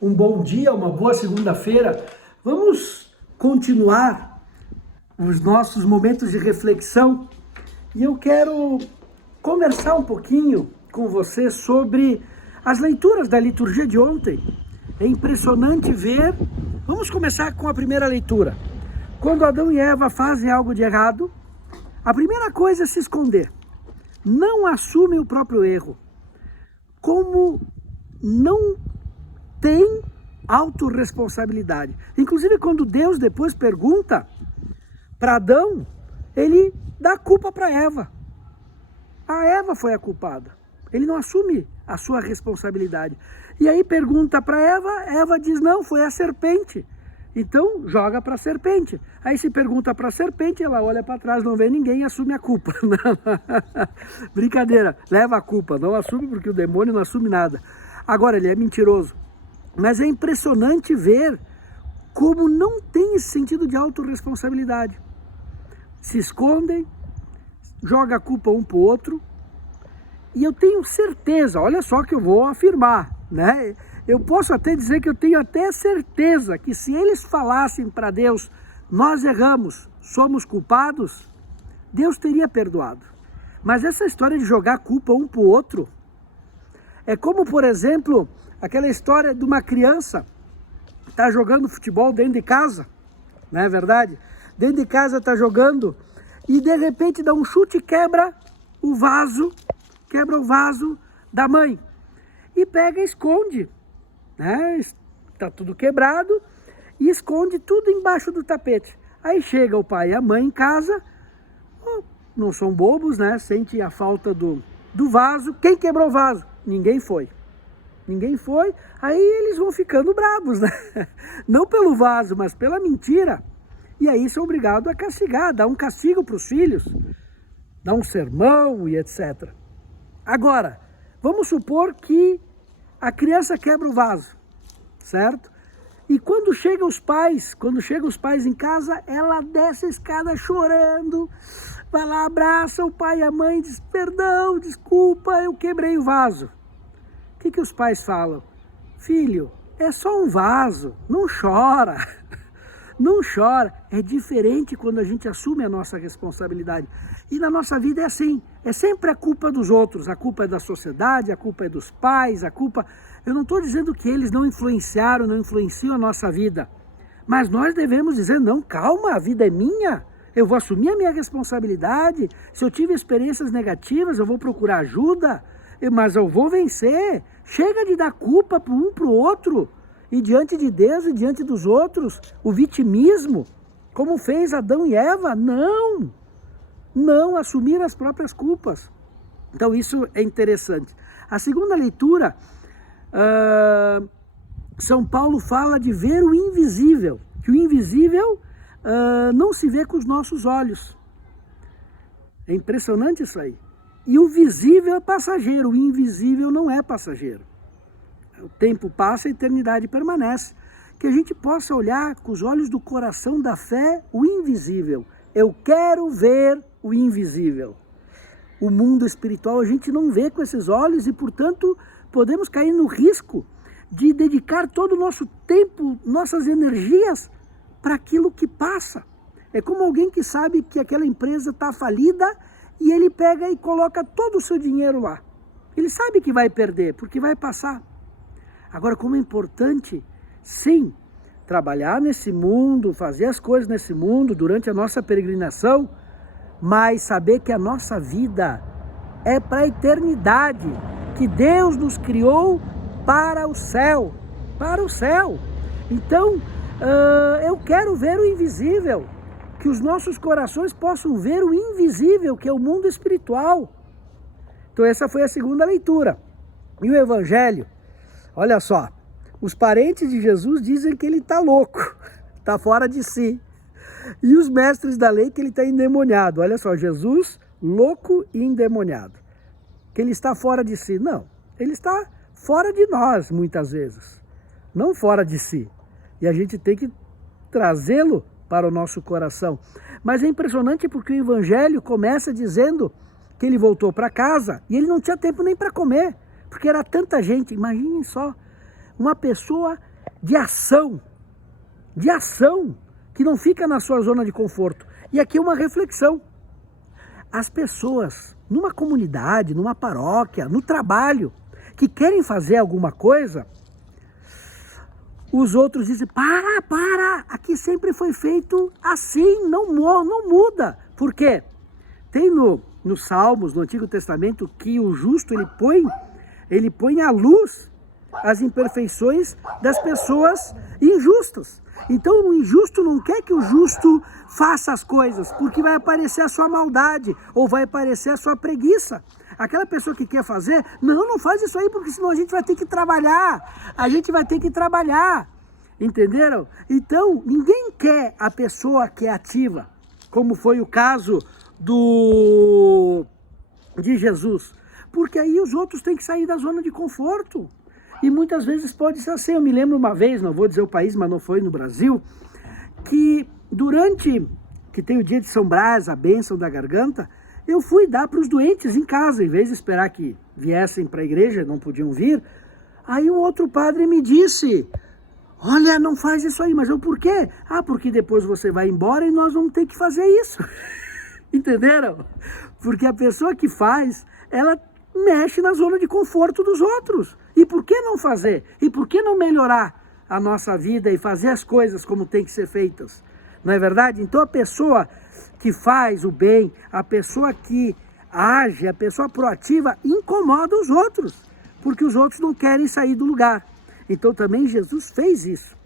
um bom dia, uma boa segunda-feira. Vamos continuar os nossos momentos de reflexão e eu quero conversar um pouquinho com você sobre as leituras da liturgia de ontem. É impressionante ver. Vamos começar com a primeira leitura. Quando Adão e Eva fazem algo de errado, a primeira coisa é se esconder. Não assumem o próprio erro. Como não tem autorresponsabilidade. Inclusive, quando Deus depois pergunta para Adão, ele dá culpa para Eva. A Eva foi a culpada. Ele não assume a sua responsabilidade. E aí pergunta para Eva, Eva diz, não, foi a serpente. Então, joga para a serpente. Aí se pergunta para a serpente, ela olha para trás, não vê ninguém e assume a culpa. Brincadeira, leva a culpa, não assume porque o demônio não assume nada. Agora, ele é mentiroso. Mas é impressionante ver como não tem esse sentido de autorresponsabilidade. Se escondem, joga a culpa um para o outro. E eu tenho certeza, olha só que eu vou afirmar, né? Eu posso até dizer que eu tenho até certeza que se eles falassem para Deus, nós erramos, somos culpados, Deus teria perdoado. Mas essa história de jogar a culpa um para o outro, é como, por exemplo, aquela história de uma criança que está jogando futebol dentro de casa, não é verdade? Dentro de casa está jogando e de repente dá um chute e quebra o vaso da mãe. E pega e esconde, né? Está tudo quebrado e esconde tudo embaixo do tapete. Aí chega o pai e a mãe em casa, não são bobos, né? Sente a falta do vaso. Quem quebrou o vaso? Ninguém foi. Aí eles vão ficando bravos, né? Não pelo vaso, mas pela mentira. E aí são obrigados a castigar, dar um castigo para os filhos, dar um sermão e etc. Agora, vamos supor que a criança quebra o vaso, certo? E quando chegam os pais em casa, ela desce a escada chorando, vai lá, abraça o pai e a mãe, diz, perdão, desculpa, eu quebrei o vaso. O que os pais falam? Filho, é só um vaso, não chora. Não chora. É diferente quando a gente assume a nossa responsabilidade. E na nossa vida é assim. É sempre a culpa dos outros. A culpa é da sociedade, a culpa é dos pais, a culpa... Eu não estou dizendo que eles não influenciaram, não influenciam a nossa vida. Mas nós devemos dizer, não, calma, a vida é minha. Eu vou assumir a minha responsabilidade. Se eu tive experiências negativas, eu vou procurar ajuda. Mas eu vou vencer. Chega de dar culpa um para o outro. E diante de Deus e diante dos outros, o vitimismo, como fez Adão e Eva, não assumir as próprias culpas. Então isso é interessante. A segunda leitura, São Paulo fala de ver o invisível, que o invisível não se vê com os nossos olhos. É impressionante isso aí. E o visível é passageiro, o invisível não é passageiro. O tempo passa, a eternidade permanece. Que a gente possa olhar com os olhos do coração da fé o invisível. Eu quero ver o invisível. O mundo espiritual a gente não vê com esses olhos e, portanto, podemos cair no risco de dedicar todo o nosso tempo, nossas energias para aquilo que passa. É como alguém que sabe que aquela empresa está falida e ele pega e coloca todo o seu dinheiro lá. Ele sabe que vai perder, porque vai passar. Agora, como é importante, sim, trabalhar nesse mundo, fazer as coisas nesse mundo durante a nossa peregrinação, mas saber que a nossa vida é para a eternidade, que Deus nos criou para o céu, Então, eu quero ver o invisível, que os nossos corações possam ver o invisível, que é o mundo espiritual. Então essa foi a segunda leitura. E o Evangelho, olha só, os parentes de Jesus dizem que ele está louco, está fora de si. E os mestres da lei que ele está endemoniado. Olha só, Jesus louco e endemoniado. Que ele está fora de si. Não, ele está fora de nós muitas vezes, não fora de si. E a gente tem que trazê-lo para o nosso coração. Mas é impressionante porque o Evangelho começa dizendo que ele voltou para casa e ele não tinha tempo nem para comer, porque era tanta gente. Imaginem só, uma pessoa de ação, que não fica na sua zona de conforto. E aqui uma reflexão. As pessoas, numa comunidade, numa paróquia, no trabalho, que querem fazer alguma coisa, os outros dizem, para, aqui sempre foi feito assim, não muda. Por quê? Tem nos Salmos, no Antigo Testamento, que o justo ele põe à luz as imperfeições das pessoas injustas. Então o injusto não quer que o justo faça as coisas, porque vai aparecer a sua maldade, ou vai aparecer a sua preguiça. Aquela pessoa que quer fazer, não faz isso aí, porque senão a gente vai ter que trabalhar. Entenderam? Então, ninguém quer a pessoa que é ativa, como foi o caso de Jesus, porque aí os outros têm que sair da zona de conforto. E muitas vezes pode ser assim. Eu me lembro uma vez, não vou dizer o país, mas não foi no Brasil, que que tem o dia de São Brás, a bênção da garganta, eu fui dar para os doentes em casa, em vez de esperar que viessem para a igreja, não podiam vir. Aí um outro padre me disse, olha, não faz isso aí. Mas eu, por quê? Porque depois você vai embora e nós vamos ter que fazer isso. Entenderam? Porque a pessoa que faz, ela mexe na zona de conforto dos outros. E por que não fazer? E por que não melhorar a nossa vida e fazer as coisas como tem que ser feitas? Não é verdade? Então a pessoa que faz o bem, a pessoa que age, a pessoa proativa, incomoda os outros, porque os outros não querem sair do lugar. Então também Jesus fez isso.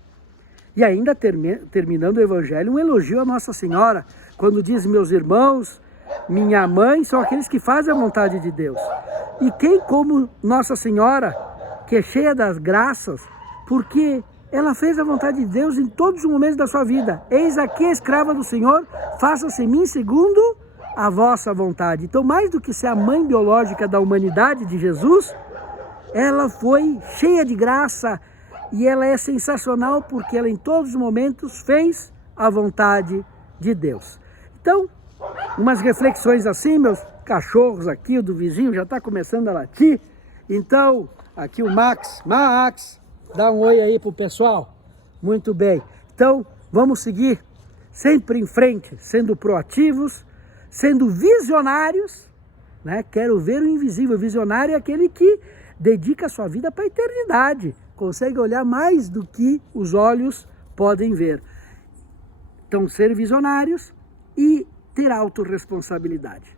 E ainda terminando o Evangelho, um elogio a Nossa Senhora, quando diz, meus irmãos, minha mãe, são aqueles que fazem a vontade de Deus. E quem como Nossa Senhora, que é cheia das graças, porque ela fez a vontade de Deus em todos os momentos da sua vida. Eis aqui a escrava do Senhor, faça-se em mim segundo a vossa vontade. Então, mais do que ser a mãe biológica da humanidade de Jesus, ela foi cheia de graça e ela é sensacional porque ela em todos os momentos fez a vontade de Deus. Então, umas reflexões assim, meus cachorros aqui, o do vizinho já está começando a latir. Então, aqui o Max, dá um oi aí pro pessoal. Muito bem. Então, vamos seguir sempre em frente, sendo proativos, sendo visionários, né? Quero ver o invisível. Visionário é aquele que dedica a sua vida para a eternidade. Consegue olhar mais do que os olhos podem ver. Então, ser visionários e ter autorresponsabilidade.